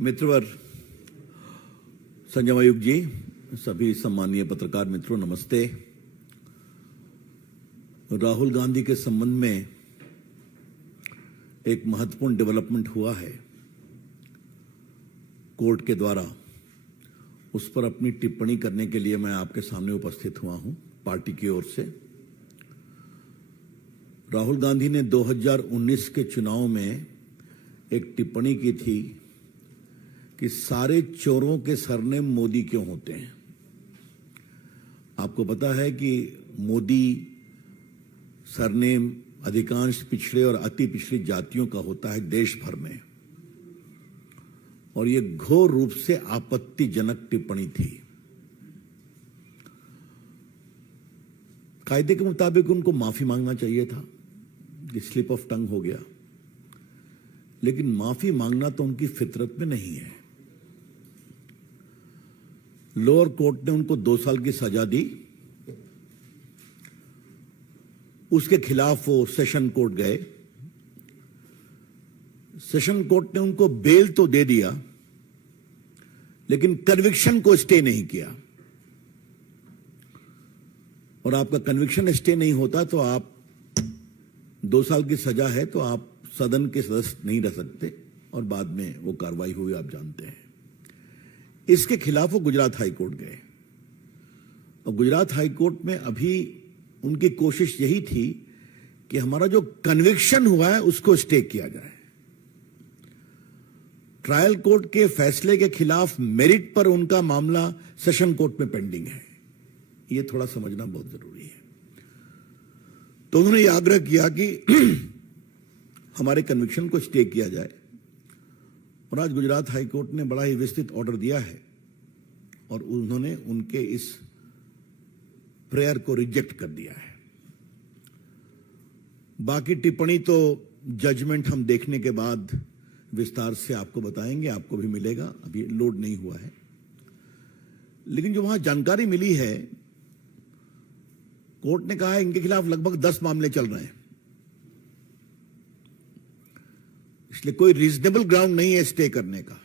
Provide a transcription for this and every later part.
मित्रवर, संजय आयुक्त जी, सभी सम्मानीय पत्रकार मित्रों, नमस्ते। राहुल गांधी के संबंध में एक महत्वपूर्ण डेवलपमेंट हुआ है। कोर्ट के द्वारा उस पर अपनी टिप्पणी करने के लिए मैं आपके सामने उपस्थित हुआ हूं, पार्टी की ओर से। राहुल गांधी ने 2019 के चुनाव में एक टिप्पणी की थी कि सारे चोरों के सरनेम मोदी क्यों होते हैं। आपको पता है कि मोदी सरनेम अधिकांश पिछड़े और अति पिछड़ी जातियों का होता है देश भर में, और यह घोर रूप से आपत्तिजनक टिप्पणी थी। कायदे के मुताबिक उनको माफी मांगना चाहिए था, ये स्लिप ऑफ टंग हो गया, लेकिन माफी मांगना तो उनकी फितरत में नहीं है। लोअर कोर्ट ने उनको 2 साल की सजा दी, उसके खिलाफ वो सेशन कोर्ट गए। सेशन कोर्ट ने उनको बेल तो दे दिया, लेकिन कन्विक्शन को स्टे नहीं किया। और आपका कन्विक्शन स्टे नहीं होता तो आप 2 साल की सजा है तो आप सदन के सदस्य नहीं रह सकते, और बाद में वो कार्रवाई हुई, आप जानते हैं। इसके खिलाफ वो गुजरात हाई कोर्ट गए, और गुजरात हाई कोर्ट में अभी उनकी कोशिश यही थी कि हमारा जो कन्विक्शन हुआ है उसको स्टे किया जाए। ट्रायल कोर्ट के फैसले के खिलाफ मेरिट पर उनका मामला सेशन कोर्ट में पेंडिंग है। यह थोड़ा समझना बहुत जरूरी है। तो उन्होंने यह आग्रह किया कि हमारे कन्विक्शन को स्टे किया जाए, और आज गुजरात हाई कोर्ट ने बड़ा ही विस्तृत ऑर्डर दिया है, और उन्होंने उनके इस प्रेयर को रिजेक्ट कर दिया है। बाकी टिप्पणी तो जजमेंट हम देखने के बाद विस्तार से आपको बताएंगे, आपको भी मिलेगा, अभी लोड नहीं हुआ है। लेकिन जो वहां जानकारी मिली है, कोर्ट ने कहा है इनके खिलाफ लगभग 10 मामले चल रहे हैं, इसलिए कोई रीजनेबल ग्राउंड नहीं है स्टे करने का।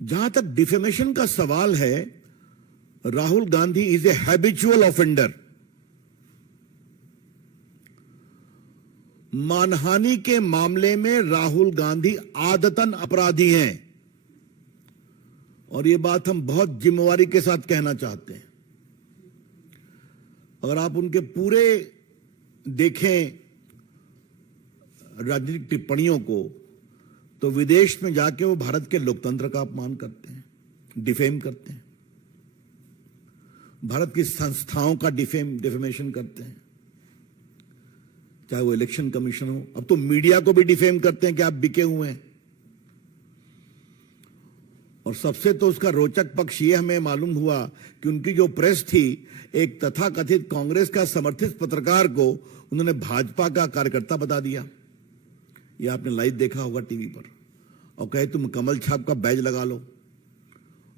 जहां तक डिफेमेशन का सवाल है, Rahul Gandhi is a habitual offender. मानहानि के मामले में राहुल गांधी आदतन अपराधी हैं, और यह बात हम बहुत जिम्मेवारी के साथ कहना चाहते हैं। अगर आप उनके पूरे देखें राजनीतिक टिप्पणियों को, तो विदेश में जाके वो भारत के लोकतंत्र का अपमान करते हैं, डिफेम करते हैं, भारत की संस्थाओं का डिफेमेशन करते हैं, चाहे वो इलेक्शन कमीशन हो। अब तो मीडिया को भी डिफेम करते हैं कि आप बिके हुए हैं। और सबसे तो उसका रोचक पक्ष यह हमें मालूम हुआ कि उनकी जो प्रेस थी, एक तथाकथित कांग्रेस का समर्थित पत्रकार को उन्होंने भाजपा का कार्यकर्ता बता दिया। यह आपने लाइव देखा होगा टीवी पर, और कहे तुम कमल छाप का बैज लगा लो,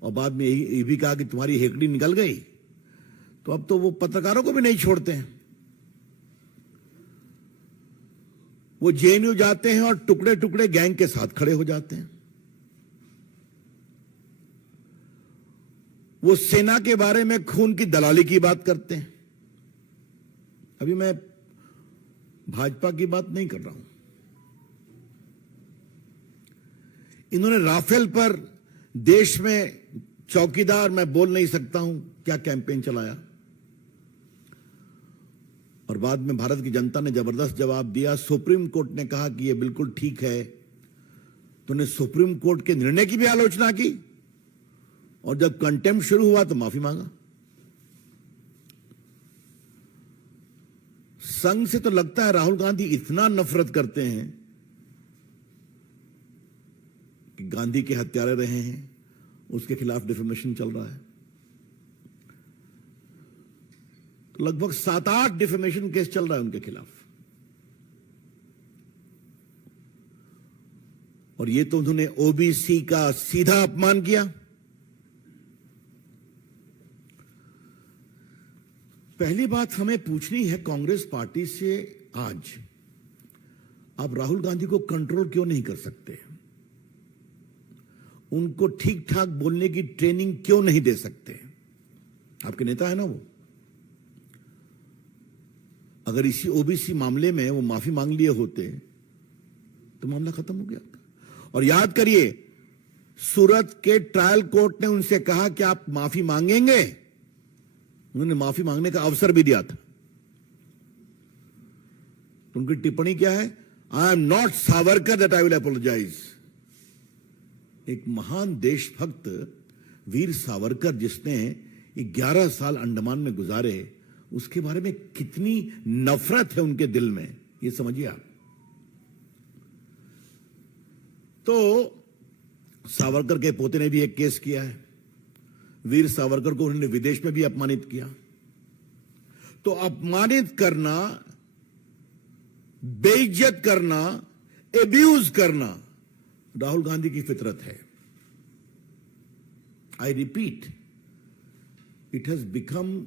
और बाद में यही भी कहा कि तुम्हारी हेकड़ी निकल गई। तो अब तो वो पत्रकारों को भी नहीं छोड़ते हैं। वो जेएनयू जाते हैं और टुकड़े टुकड़े गैंग के साथ खड़े हो जाते हैं। वो सेना के बारे में खून की दलाली की बात करते हैं। अभी मैं भाजपा की बात नहीं कर रहा हूं। इन्होंने राफेल पर देश में चौकीदार मैं बोल नहीं सकता हूं क्या कैंपेन चलाया, और बाद में भारत की जनता ने जबरदस्त जवाब दिया। सुप्रीम कोर्ट ने कहा कि यह बिल्कुल ठीक है, तो उन्होंने सुप्रीम कोर्ट के निर्णय की भी आलोचना की, और जब कंटेम्प्ट शुरू हुआ तो माफी मांगा। संघ से तो लगता है राहुल गांधी इतना नफरत करते हैं कि गांधी के हत्यारे रहे हैं, उसके खिलाफ डिफेमेशन चल रहा है। तो लगभग 7-8 डिफेमेशन केस चल रहा है उनके खिलाफ, और ये तो उन्होंने ओबीसी का सीधा अपमान किया। पहली बात हमें पूछनी है कांग्रेस पार्टी से, आज आप राहुल गांधी को कंट्रोल क्यों नहीं कर सकते? उनको ठीक ठाक बोलने की ट्रेनिंग क्यों नहीं दे सकते? आपके नेता है ना वो। अगर इसी ओबीसी मामले में वो माफी मांग लिए होते तो मामला खत्म हो गया। और याद करिए, सूरत के ट्रायल कोर्ट ने उनसे कहा कि आप माफी मांगेंगे, उन्होंने माफी मांगने का अवसर भी दिया था। तो उनकी टिप्पणी क्या है? I am not Savarkar that I will apologise. एक महान देशभक्त वीर सावरकर, जिसने 11 साल अंडमान में गुजारे, उसके बारे में कितनी नफरत है उनके दिल में, ये समझिए आप। तो सावरकर के पोते ने भी एक केस किया है। वीर सावरकर को उन्होंने विदेश में भी अपमानित किया। तो अपमानित करना, बेइज्जत करना, एब्यूज करना राहुल गांधी की फितरत है। I repeat, it has become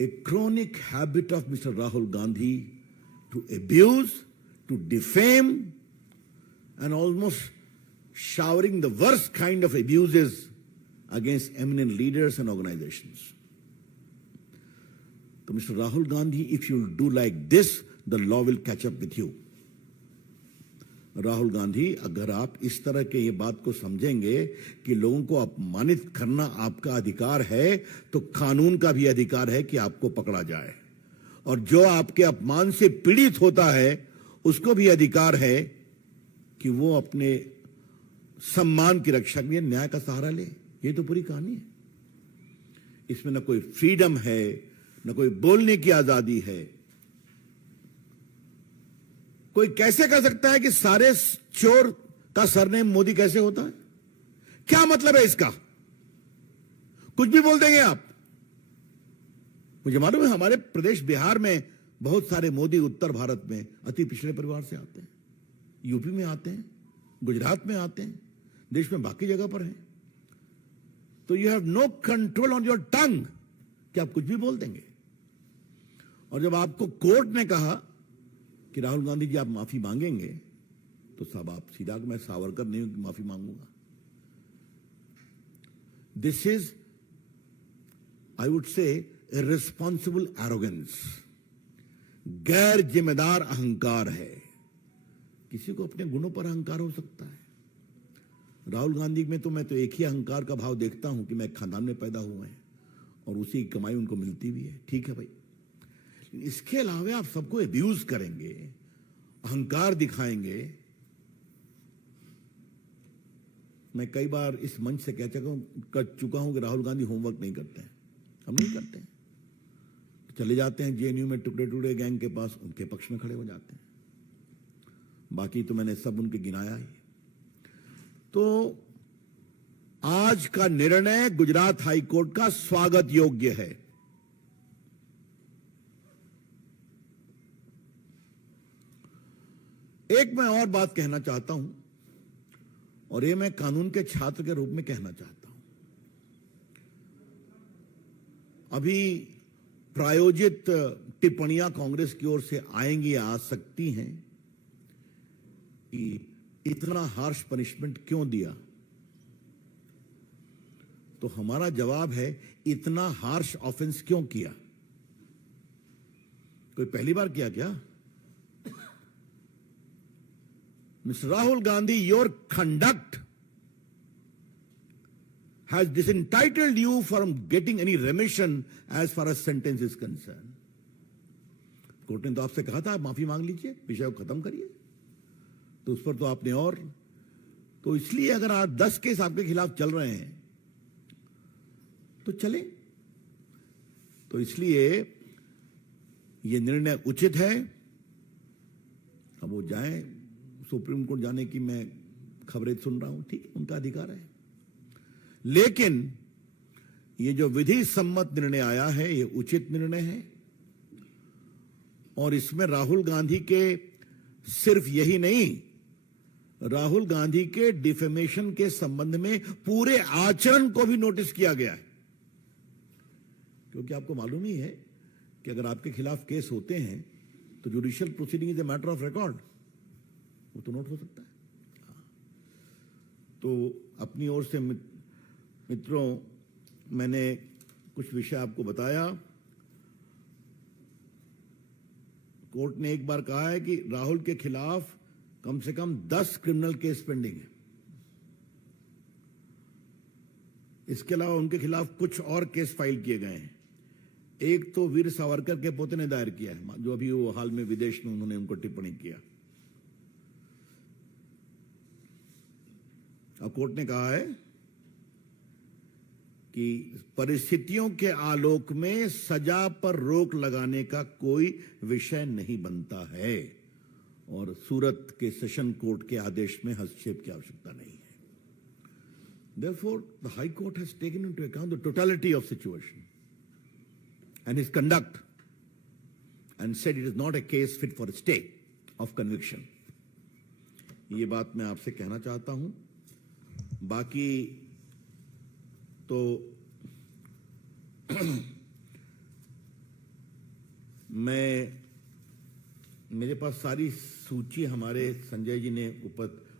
a chronic habit of Mr. Rahul Gandhi to abuse, to defame, and almost showering the worst kind of abuses against eminent leaders and organizations. So Mr. Rahul Gandhi, if you do like this, the law will catch up with you. Rahul Gandhi, अगर आप इस तरह के ये बात को समझेंगे कि लोगों को अपमानित करना आपका अधिकार है, तो कानून का भी अधिकार है कि आपको पकड़ा जाए। और जो आपके अपमान से पीड़ित होता है, उसको भी अधिकार है कि वो अपने सम्मान की रक्षा के लिए न्याय का सहारा ले। ये तो पूरी कहानी है। इसमें न कोई फ्रीडम है, न कोई बोलने की आजादी है। कोई कैसे कह सकता है कि सारे चोर का सरनेम मोदी कैसे होता है? क्या मतलब है इसका? कुछ भी बोल देंगे आप। मुझे मालूम है हमारे प्रदेश बिहार में बहुत सारे मोदी उत्तर भारत में अति पिछड़े परिवार से आते हैं, यूपी में आते हैं, गुजरात में आते हैं, देश में बाकी जगह पर हैं। तो you have no control on your tongue कि आप कुछ भी बोल देंगे। और जब आपको कोर्ट ने कहा कि राहुल गांधी जी आप माफी मांगेंगे, तो साहब आप सीधा, मैं सावरकर नहीं माफी मांगूंगा। This is, I would say, irresponsible arrogance. गैर जिम्मेदार अहंकार है। किसी को अपने गुणों पर अहंकार हो सकता है। राहुल गांधी में तो मैं तो एक ही अहंकार का भाव देखता हूं कि मैं खानदान में पैदा हुए हैं और उसी की कमाई उनको मिलती भी है। ठीक है भाई, इसके अलावा आप सबको एब्यूज करेंगे, अहंकार दिखाएंगे। मैं कई बार इस मंच से कह चुका हूं कि राहुल गांधी होमवर्क नहीं करते हैं। हम नहीं करते हैं। चले जाते हैं जेएनयू में टुकड़े टुकड़े गैंग के पास, उनके पक्ष में खड़े हो जाते हैं। बाकी तो मैंने सब उनके गिनाया ही। तो आज का निर्णय गुजरात हाईकोर्ट का स्वागत योग्य है। एक मैं और बात कहना चाहता हूं, और ये मैं कानून के छात्र के रूप में कहना चाहता हूं। अभी प्रायोजित टिप्पणियां कांग्रेस की ओर से आएंगी, आ सकती हैं कि इतना हार्श पनिशमेंट क्यों दिया। तो हमारा जवाब है, इतना हार्श ऑफेंस क्यों किया? कोई पहली बार किया क्या? Mr. Rahul Gandhi, your conduct has disentitled you from getting any remission as far as sentence is concerned. Court ने तो आपसे कहा था आप माफी मांग लीजिए, विषय को खत्म करिए। तो उस पर तो आपने और, तो इसलिए अगर आज 10 केस आपके खिलाफ चल रहे हैं तो चले। तो इसलिए ये निर्णय उचित है। अब वो जाएं, सुप्रीम कोर्ट जाने की मैं खबरें सुन रहा हूं, ठीक है, उनका अधिकार है। लेकिन ये जो विधि सम्मत निर्णय आया है, ये उचित निर्णय है। और इसमें राहुल गांधी के सिर्फ यही नहीं, राहुल गांधी के डिफेमेशन के संबंध में पूरे आचरण को भी नोटिस किया गया है। क्योंकि आपको मालूम ही है कि अगर आपके खिलाफ केस होते हैं तो judicial proceeding is a matter of record. वो तो नोट हो सकता है। तो अपनी ओर से मित्रों, मैंने कुछ विषय आपको बताया। कोर्ट ने एक बार कहा है कि राहुल के खिलाफ कम से कम 10 क्रिमिनल केस पेंडिंग है। इसके अलावा उनके खिलाफ कुछ और केस फाइल किए गए हैं। एक तो वीर सावरकर के पोते ने दायर किया है, जो अभी वो हाल में विदेश में उन्होंने उनको टिप्पणी किया। अब कोर्ट ने कहा है कि परिस्थितियों के आलोक में सजा पर रोक लगाने का कोई विषय नहीं बनता है और सूरत के सेशन कोर्ट के आदेश में हस्तक्षेप की आवश्यकता नहीं है। Therefore, the High Court has taken into account the totality of situation and his conduct and said it is not a case fit for a stay of conviction. ये बात मैं आपसे कहना चाहता हूं। बाकी तो मेरे पास सारी सूची हमारे संजय जी ने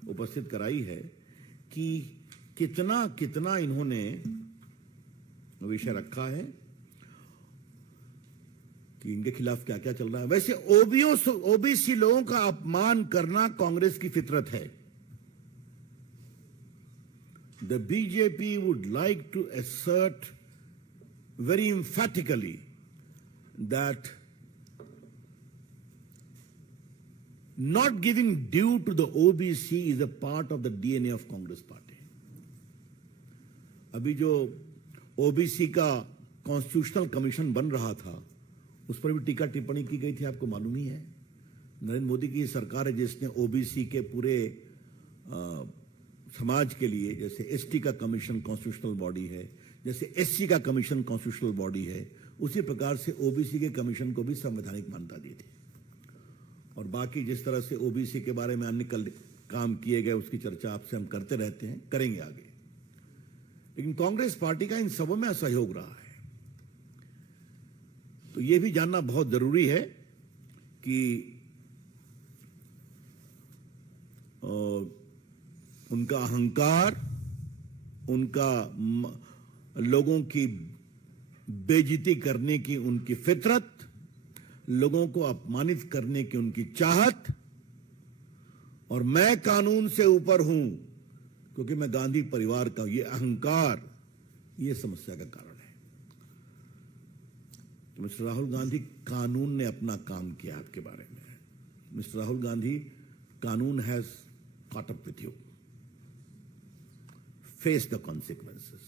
उपस्थित कराई है कि कितना कितना इन्होंने विषय रखा है कि इनके खिलाफ क्या क्या चल रहा है। वैसे ओबीसी लोगों का अपमान करना कांग्रेस की फितरत है। The BJP would like to assert very emphatically that not giving due to the OBC is a part of the DNA of Congress party. अभी जो ओबीसी का कॉन्स्टिट्यूशनल कमीशन बन रहा था, उस पर भी टीका टिप्पणी की गई थी, आपको मालूम ही है। नरेंद्र मोदी की सरकार है जिसने ओबीसी के पूरे समाज के लिए, जैसे एसटी का कमीशन कॉन्स्टिट्यूशनल बॉडी है, जैसे एससी का कमीशन कॉन्स्टिट्यूशनल बॉडी है, उसी प्रकार से ओबीसी के कमीशन को भी संवैधानिक मान्यता दी थी। और बाकी जिस तरह से ओबीसी के बारे में अन्य काम किए गए उसकी चर्चा आपसे हम करते रहते हैं, करेंगे आगे। लेकिन कांग्रेस पार्टी का इन सबों में असहयोग रहा है। तो यह भी जानना बहुत जरूरी है कि उनका अहंकार, उनका लोगों की बेइज्जती करने की उनकी फितरत, लोगों को अपमानित करने की उनकी चाहत, और मैं कानून से ऊपर हूं क्योंकि मैं गांधी परिवार का, ये अहंकार, ये समस्या का कारण है। तो मिस्टर राहुल गांधी, कानून ने अपना काम किया आपके बारे में। मिस्टर राहुल गांधी, कानून has caught up with you. Face the consequences.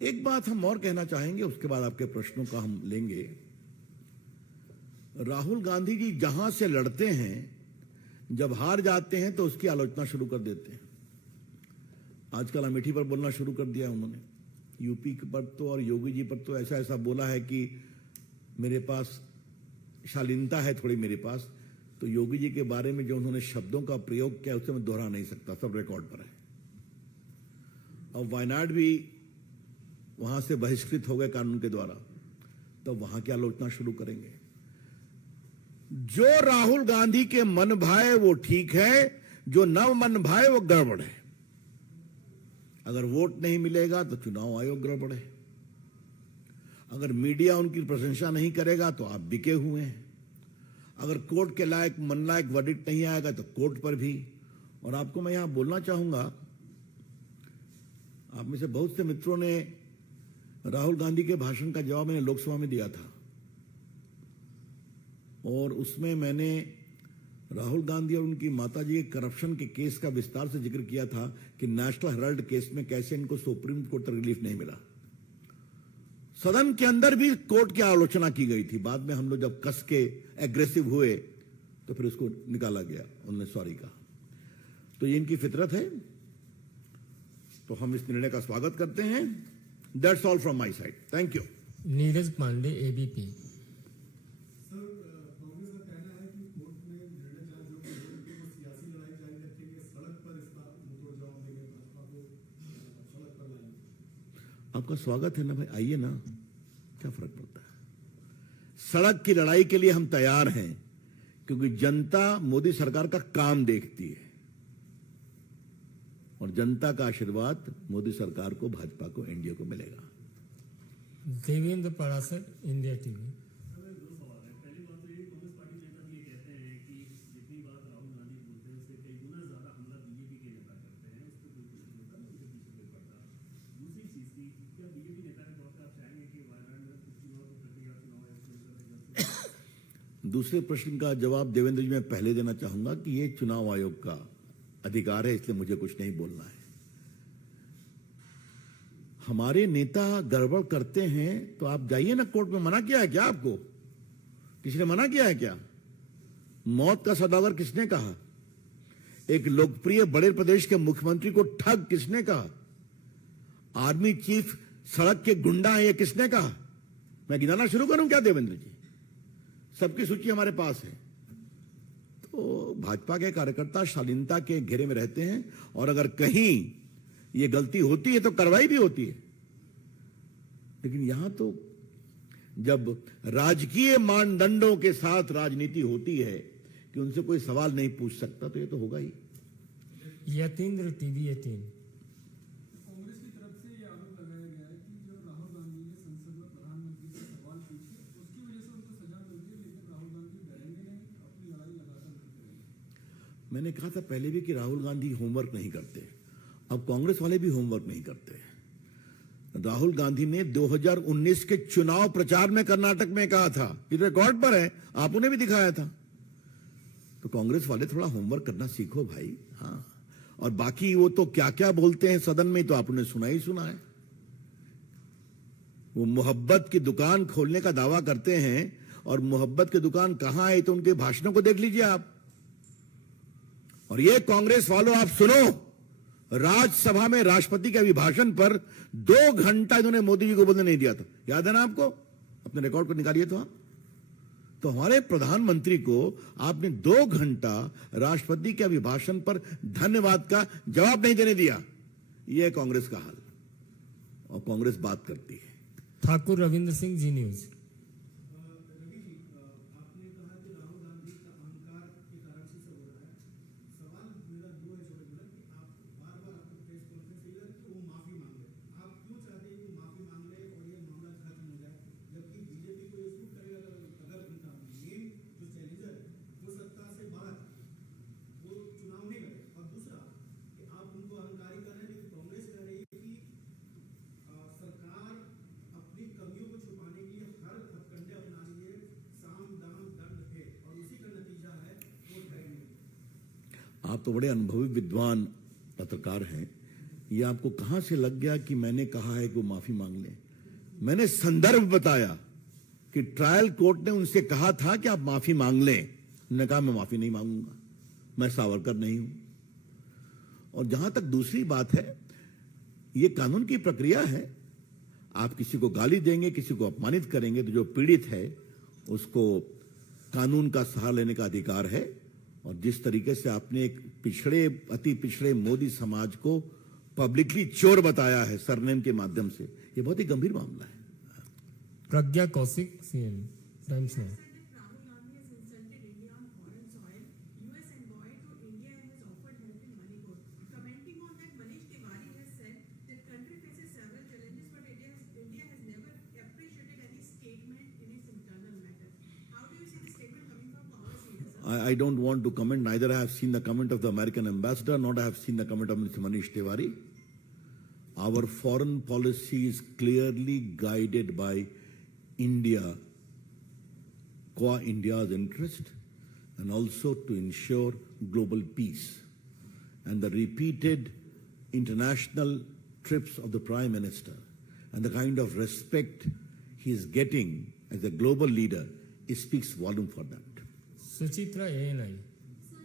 एक बात हम और कहना चाहेंगे, उसके बाद आपके प्रश्नों का हम लेंगे। राहुल गांधी जी जहां से लड़ते हैं, जब हार जाते हैं तो उसकी आलोचना शुरू कर देते हैं। आजकल अमेठी पर बोलना शुरू कर दिया उन्होंने। यूपी पर तो और योगी जी पर तो ऐसा ऐसा बोला है कि मेरे पास शालीनता है थोड़ी मेरे पास। तो योगी जी के बारे में जो उन्होंने शब्दों का प्रयोग किया उसे मैं दोहरा नहीं सकता, सब रिकॉर्ड पर है। और वायनाड भी वहां से बहिष्कृत हो गए कानून के द्वारा, तो वहां की आलोचना शुरू करेंगे। जो राहुल गांधी के मन भाए वो ठीक है, जो न मन भाए वो गड़बड़ है। अगर वोट नहीं मिलेगा तो चुनाव आयोग गड़बड़ है। अगर मीडिया उनकी प्रशंसा नहीं करेगा तो आप बिके हुए हैं। अगर कोर्ट के लायक मन लायक वर्डिक्ट नहीं आएगा तो कोर्ट पर भी। और आपको मैं यहां बोलना चाहूंगा, आप में से बहुत से मित्रों ने राहुल गांधी के भाषण का जवाब मैंने लोकसभा में दिया था, और उसमें मैंने राहुल गांधी और उनकी माताजी के करप्शन के केस का विस्तार से जिक्र किया था कि नेशनल हेराल्ड केस में कैसे इनको सुप्रीम कोर्ट तक रिलीफ नहीं मिला। सदन के अंदर भी कोर्ट की आलोचना की गई थी। बाद में हम लोग जब कस के एग्रेसिव हुए तो फिर उसको निकाला गया, उन्होंने सॉरी कहा। तो ये इनकी फितरत है, तो हम इस निर्णय का स्वागत करते हैं। That's all from my side, thank you. Neeraj Pandey, ABP. Sir, Congress का कहना है कि कोर्ट ने निर्णय जो वो सियासी लड़ाई जारी रखेंगे, सड़क पर इसका मुंहतोड़ जवाब देंगे, भाजपा को सड़क पर लाएंगे। आपका स्वागत है ना भाई, आइए ना, क्या फर्क पड़ता है। सड़क की लड़ाई के लिए हम तैयार हैं, क्योंकि जनता मोदी सरकार का काम देखती है और जनता का आशीर्वाद मोदी सरकार को, भाजपा को, एनडीए को मिलेगा। Devendra Parashar, India TV. हमें दो सवाल है। पहली बात तो ये, कांग्रेस पार्टी नेता भी ये कहते हैं कि जितनी बात राहुल गांधी बोलते हैं उससे कई गुना ज्यादा हमला बीजेपी के नेता करते हैं, उस पर कोई कुछ नहीं होता, उनके पीछे कोई पड़ता। दूसरी चीज की, क्या बीजेपी नेता के तौर पर आप चाहेंगे कि वायनाड में उपचुनाव की प्रक्रिया, चुनाव आयोग शुरू करें? दूसरे प्रश्न का जवाब देवेंद्र जी मैं पहले देना चाहूंगा कि यह चुनाव आयोग का अधिकार है, इसलिए मुझे कुछ नहीं बोलना है। हमारे नेता गड़बड़ करते हैं तो आप जाइए ना कोर्ट में। मना किया है क्या आपको? किसी ने मना किया है क्या? मौत का सौदागर किसने कहा? एक लोकप्रिय बड़े प्रदेश के मुख्यमंत्री को ठग किसने कहा? आर्मी चीफ सड़क के गुंडा है, ये किसने कहा? मैं गिनाना शुरू करूं क्या देवेंद्र जी? सबकी सूची हमारे पास है। तो भाजपा के कार्यकर्ता शालीनता के घेरे में रहते हैं और अगर कहीं ये गलती होती है तो कार्रवाई भी होती है। लेकिन यहां तो जब राजकीय मानदंडों के साथ राजनीति होती है कि उनसे कोई सवाल नहीं पूछ सकता, तो ये तो होगा ही। यतीन्द्र, टीवी 18। कांग्रेस की तरफ से ये आरोप लगाया गया है कि जो राहुल गांधी ने संसद में प्रधानमंत्री से सवाल पूछे उसकी वजह से उनको सजा मिलती है, लेकिन राहुल गांधी डरेंगे नहीं, अपनी लड़ाई लगातार लड़ते रहेंगे। मैंने कहा था पहले भी कि राहुल गांधी होमवर्क नहीं करते, अब कांग्रेस वाले भी होमवर्क नहीं करते। राहुल गांधी ने 2019 के चुनाव प्रचार में कर्नाटक में कहा था, ये रिकॉर्ड पर है, आप उन्हें भी दिखाया था। तो कांग्रेस वाले थोड़ा होमवर्क करना सीखो भाई। हाँ, और बाकी वो तो क्या क्या बोलते हैं सदन में, तो आपने सुना ही सुना है। वो मोहब्बत की दुकान खोलने का दावा करते हैं और मोहब्बत की दुकान कहां है तो उनके भाषणों को देख लीजिए आप। और ये कांग्रेस वालों, आप सुनो, राज्यसभा में राष्ट्रपति के अभिभाषण पर 2 घंटा इन्होंने मोदी जी को बोलने नहीं दिया था। याद है ना आपको? अपने रिकॉर्ड पर निकालिए तो आप। तो हमारे प्रधानमंत्री को आपने 2 घंटा राष्ट्रपति के अभिभाषण पर धन्यवाद का जवाब नहीं देने दिया। यह है कांग्रेस का हाल, और कांग्रेस बात करती है। ठाकुर रविंद्र सिंह, जी न्यूज। रवि जी, आपने कहा कि राहुल गांधी का अहंकार के कारण से सब हो रहा है। सवाल मेरा दो है छोटे छोटे कि आप बार बार आपको प्रेस कॉन्फ्रेंस ये कि वो माफी मांगे, आप क्यों चाहते हैं कि वो माफी मांग ले और ये मामला खत्म हो जाए, जबकि बीजेपी को ये सूट करेगा अगर उनका मेन जो चैलेंजर है वो सत्ता से बाहर वो चुनाव नहीं लड़े। और दूसरा कि आप उनको अहंकारी कर रहे हैं, लेकिन कांग्रेस कह रही है कि सरकार अपनी कमियों को छुपाने के लिए हर हथकंडे अपना रही है, साम दाम दंड भेद, और उसी का नतीजा है वोट बैंक। आप तो बड़े अनुभवी विद्वान पत्रकार हैं, ये आपको कहां से लग गया कि मैंने कहा है कि वो माफी मांग लें? मैंने संदर्भ बताया कि ट्रायल कोर्ट ने उनसे कहा था कि आप माफी मांग लें। उन्होंने कहा मैं माफी नहीं मांगूंगा, मैं सावरकर नहीं हूं। और जहां तक दूसरी बात है, ये कानून की प्रक्रिया है। आप किसी को गाली देंगे, किसी को अपमानित करेंगे, तो जो पीड़ित है उसको कानून का सहारा लेने का अधिकार है। और जिस तरीके से आपने एक पिछड़े, अति पिछड़े मोदी समाज को पब्लिकली चोर बताया है सरनेम के माध्यम से, ये बहुत ही गंभीर मामला है। Pragya Kaushik, CN times now. Rahul Gandhi has insulted India on foreign soil. US envoy to India has offered help in Manipur. Commenting on that, Manish Tiwari has said that country faces several challenges, but India has never appreciated any statement in its internal matters. How do you see the statement coming from Congress leaders? I don't want to comment. Neither I have seen the comment of the American ambassador, nor I have seen the comment of Mr. Manish Tiwari. Our foreign policy is clearly guided by India, qua India's interest, and also to ensure global peace. And the repeated international trips of the Prime Minister and the kind of respect he is getting as a global leader, it speaks volume for that. Suchitra, ANI। Sir,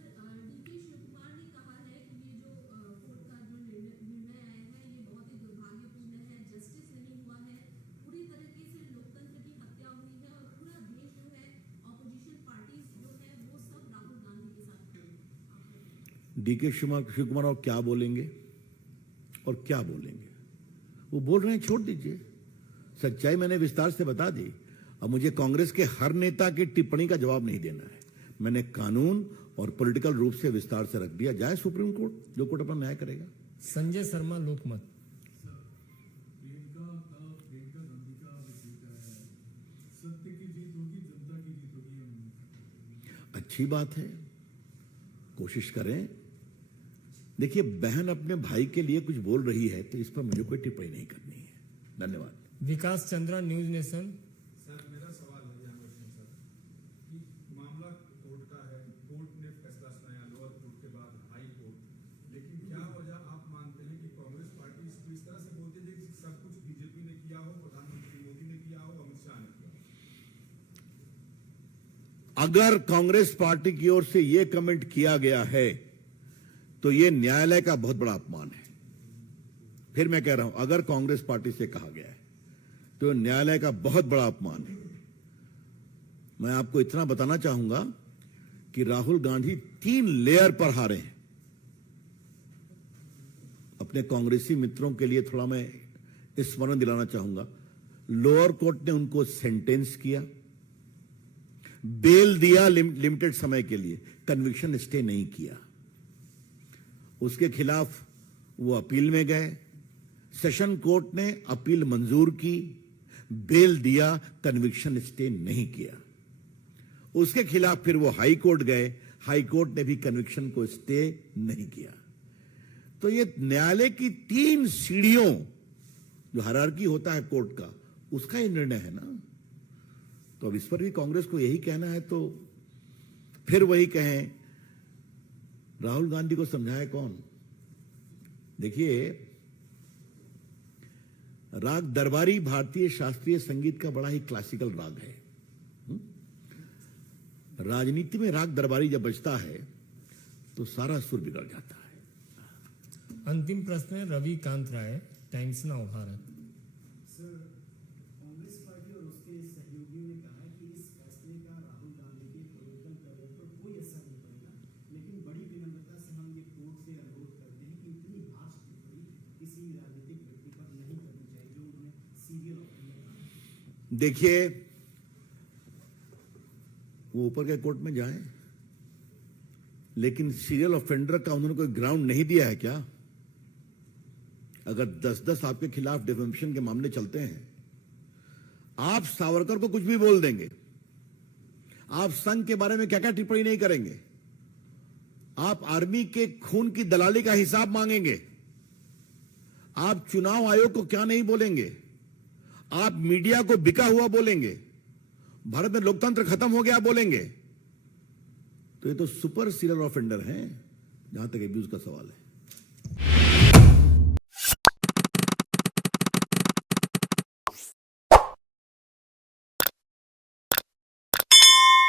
DK Shivakumar ने कहा है कि ये जो court का जो निर्णय आया है ये बहुत ही दुर्भाग्यपूर्ण है, जस्टिस नहीं हुआ है, पूरी तरीके से लोकतंत्र की हत्या हुई है और पूरा देश जो है, ऑपोजिशन पार्टीज जो है वो सब राहुल गांधी के साथ खड़ी हैं। डीके शिवकुमार और क्या बोलेंगे और क्या बोलेंगे? वो बोल रहे हैं, छोड़ दीजिए। सच्चाई मैंने विस्तार से बता दी। अब मुझे कांग्रेस के हर नेता की टिप्पणी का जवाब नहीं देना है। मैंने कानून और पॉलिटिकल रूप से विस्तार से रख दिया। जाए सुप्रीम कोर्ट, जो कोर्ट अपना न्याय करेगा। संजय शर्मा, लोकमत। प्रियंका गांधी का विजेता है, सत्य की जीत होगी, जनता की जीत होगी। अच्छी बात है, कोशिश करें। देखिए, बहन अपने भाई के लिए कुछ बोल रही है तो इस पर मुझे कोई टिप्पणी नहीं करनी है। धन्यवाद। विकास चंद्रा, न्यूज नेशन। सर मेरा सवाल है यहाँ पर सर कि मामला कोर्ट का है, कोर्ट ने फैसला सुनाया लोअर कोर्ट के बाद हाई कोर्ट, लेकिन क्या वजह आप मानते हैं कि कांग्रेस पार्टी इसको इस तरह से बोलती है कि सब कुछ बीजेपी ने किया हो, प्रधानमंत्री मोदी ने किया हो, अमित शाह ने किया हो? अगर कांग्रेस पार्टी की ओर से यह कमेंट किया गया है तो यह न्यायालय का बहुत बड़ा अपमान है। फिर मैं कह रहा हूं, अगर कांग्रेस पार्टी से कहा गया है तो न्यायालय का बहुत बड़ा अपमान है। मैं आपको इतना बताना चाहूंगा कि राहुल गांधी 3 लेयर पर हारे हैं। अपने कांग्रेसी मित्रों के लिए थोड़ा मैं स्मरण दिलाना चाहूंगा। लोअर कोर्ट ने उनको सेंटेंस किया, बेल दिया लिमिटेड समय के लिए, कन्विक्शन स्टे नहीं किया। उसके खिलाफ वो अपील में गए, सेशन कोर्ट ने अपील मंजूर की, बेल दिया, कन्विक्शन स्टे नहीं किया। उसके खिलाफ फिर वो हाई कोर्ट गए, हाई कोर्ट ने भी कन्विक्शन को स्टे नहीं किया। तो ये न्यायालय की 3 सीढ़ियों, जो हायरार्की होता है कोर्ट का, उसका ये निर्णय है ना। तो अब इस पर भी कांग्रेस को यही कहना है तो फिर वही कहें। राहुल गांधी को समझाए कौन? देखिए, राग दरबारी भारतीय शास्त्रीय संगीत का बड़ा ही क्लासिकल राग है। राजनीति में राग दरबारी जब बजता है तो सारा सुर बिगड़ जाता है। अंतिम प्रश्न है Ravi Kant Rai, Times Now Bharat. Sir, Congress party और उसके सहयोगियों ने कहा है कि इस फैसले का राहुल गांधी के पॉलिटिकल करियर पर कोई असर नहीं पड़ेगा, लेकिन बड़ी विनम्रता से हम ये कोर्ट से अनुरोध करते हैं कि इतनी हार्श टिप्पणी किसी राजनीतिक व्यक्ति पर नहीं करनी चाहिए जो उन्होंने सीरियल ऑफेंडर कहा। देखिए, वो ऊपर के कोर्ट में जाएं, लेकिन सीरियल ऑफेंडर का उन्होंने कोई ग्राउंड नहीं दिया है क्या? अगर 10-10 आपके खिलाफ डिफेमेशन के मामले चलते हैं, आप सावरकर को कुछ भी बोल देंगे, आप संघ के बारे में क्या क्या टिप्पणी नहीं करेंगे, आप आर्मी के खून की दलाली का हिसाब मांगेंगे, आप चुनाव आयोग को क्या नहीं बोलेंगे, आप मीडिया को बिका हुआ बोलेंगे, भारत में लोकतंत्र खत्म हो गया बोलेंगे, तो ये तो सुपर सीरियल ऑफेंडर हैं जहां तक एब्यूज का सवाल है।